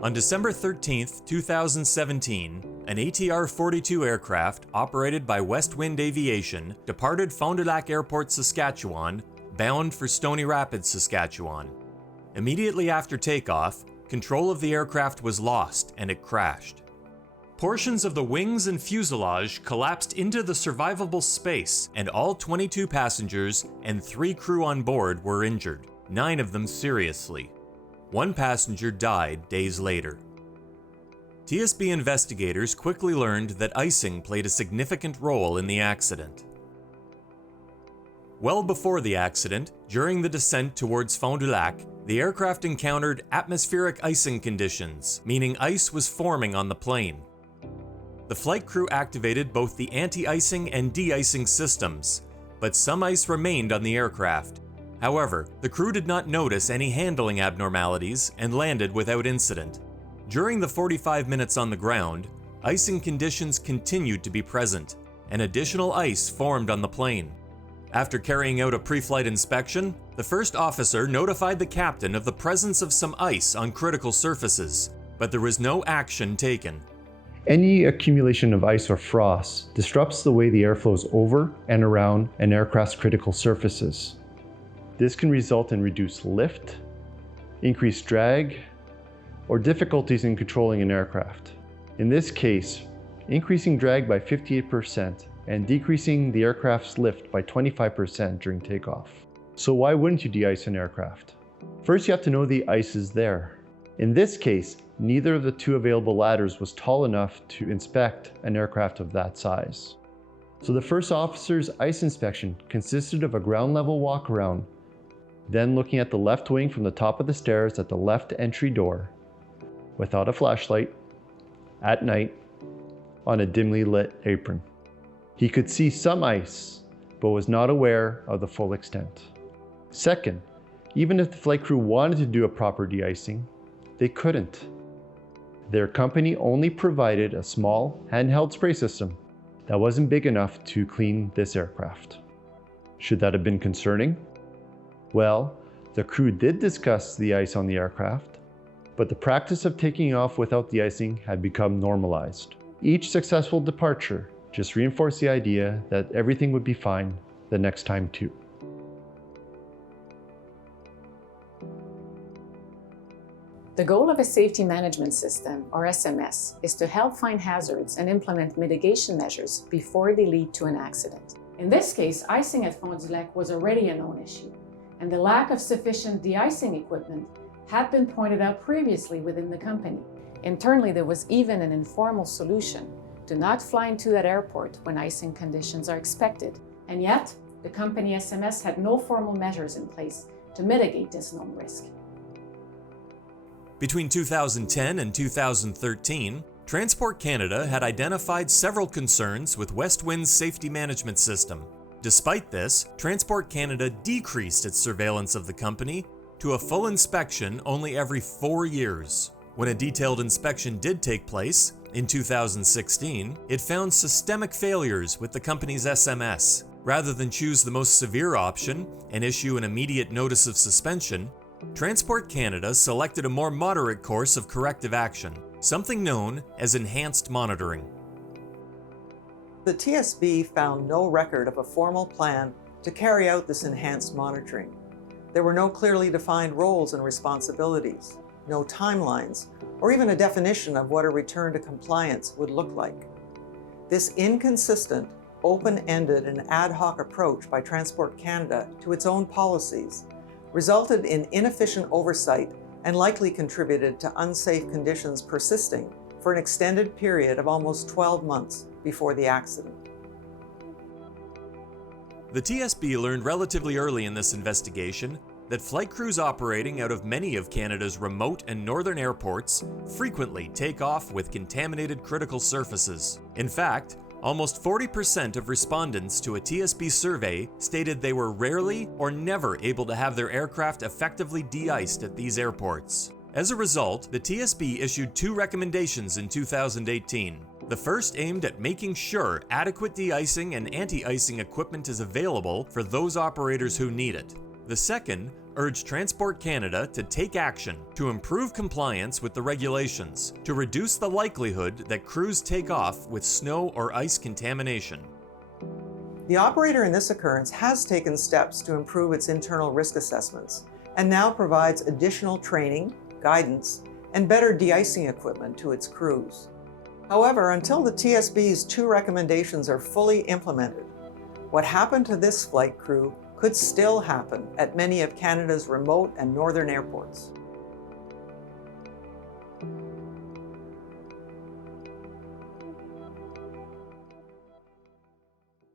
On December 13, 2017, an ATR-42 aircraft operated by Westwind Aviation departed Fond du Lac Airport, Saskatchewan, bound for Stony Rapids, Saskatchewan. Immediately after takeoff, control of the aircraft was lost and it crashed. Portions of the wings and fuselage collapsed into the survivable space, and all 22 passengers and 3 crew on board were injured, 9 of them seriously. 1 passenger died days later. TSB investigators quickly learned that icing played a significant role in the accident. Well before the accident, during the descent towards Fond du Lac, the aircraft encountered atmospheric icing conditions, meaning ice was forming on the plane. The flight crew activated both the anti-icing and de-icing systems, but some ice remained on the aircraft. However, the crew did not notice any handling abnormalities and landed without incident. During the 45 minutes on the ground, icing conditions continued to be present, and additional ice formed on the plane. After carrying out a pre-flight inspection, the first officer notified the captain of the presence of some ice on critical surfaces, but there was no action taken. Any accumulation of ice or frost disrupts the way the air flows over and around an aircraft's critical surfaces. This can result in reduced lift, increased drag, or difficulties in controlling an aircraft. In this case, increasing drag by 58% and decreasing the aircraft's lift by 25% during takeoff. So why wouldn't you de-ice an aircraft? First, you have to know the ice is there. In this case, neither of the 2 available ladders was tall enough to inspect an aircraft of that size. So the first officer's ice inspection consisted of a ground level walk around, then looking at the left wing from the top of the stairs at the left entry door, without a flashlight, at night, on a dimly lit apron. He could see some ice, but was not aware of the full extent. Second, even if the flight crew wanted to do a proper de-icing, they couldn't. Their company only provided a small handheld spray system that wasn't big enough to clean this aircraft. Should that have been concerning? Well, the crew did discuss the ice on the aircraft, but the practice of taking off without de-icing had become normalized. Each successful departure just reinforced the idea that everything would be fine the next time too. The goal of a safety management system, or SMS, is to help find hazards and implement mitigation measures before they lead to an accident. In this case, icing at Fond du Lac was already a known issue, and the lack of sufficient de-icing equipment had been pointed out previously within the company. Internally, there was even an informal solution to not fly into that airport when icing conditions are expected. And yet, the company SMS had no formal measures in place to mitigate this known risk. Between 2010 and 2013, Transport Canada had identified several concerns with Westwind's safety management system. Despite this, Transport Canada decreased its surveillance of the company to a full inspection only every 4 years. When a detailed inspection did take place, in 2016, it found systemic failures with the company's SMS. Rather than choose the most severe option and issue an immediate notice of suspension, Transport Canada selected a more moderate course of corrective action, something known as enhanced monitoring. The TSB found no record of a formal plan to carry out this enhanced monitoring. There were no clearly defined roles and responsibilities, no timelines, or even a definition of what a return to compliance would look like. This inconsistent, open-ended and ad hoc approach by Transport Canada to its own policies resulted in inefficient oversight and likely contributed to unsafe conditions persisting for an extended period of almost 12 months before the accident. The TSB learned relatively early in this investigation that flight crews operating out of many of Canada's remote and northern airports frequently take off with contaminated critical surfaces. In fact, almost 40% of respondents to a TSB survey stated they were rarely or never able to have their aircraft effectively de-iced at these airports. As a result, the TSB issued 2 recommendations in 2018. The first aimed at making sure adequate de-icing and anti-icing equipment is available for those operators who need it. The second urged Transport Canada to take action to improve compliance with the regulations to reduce the likelihood that crews take off with snow or ice contamination. The operator in this occurrence has taken steps to improve its internal risk assessments and now provides additional training, guidance, and better de-icing equipment to its crews. However, until the TSB's 2 recommendations are fully implemented, what happened to this flight crew could still happen at many of Canada's remote and northern airports.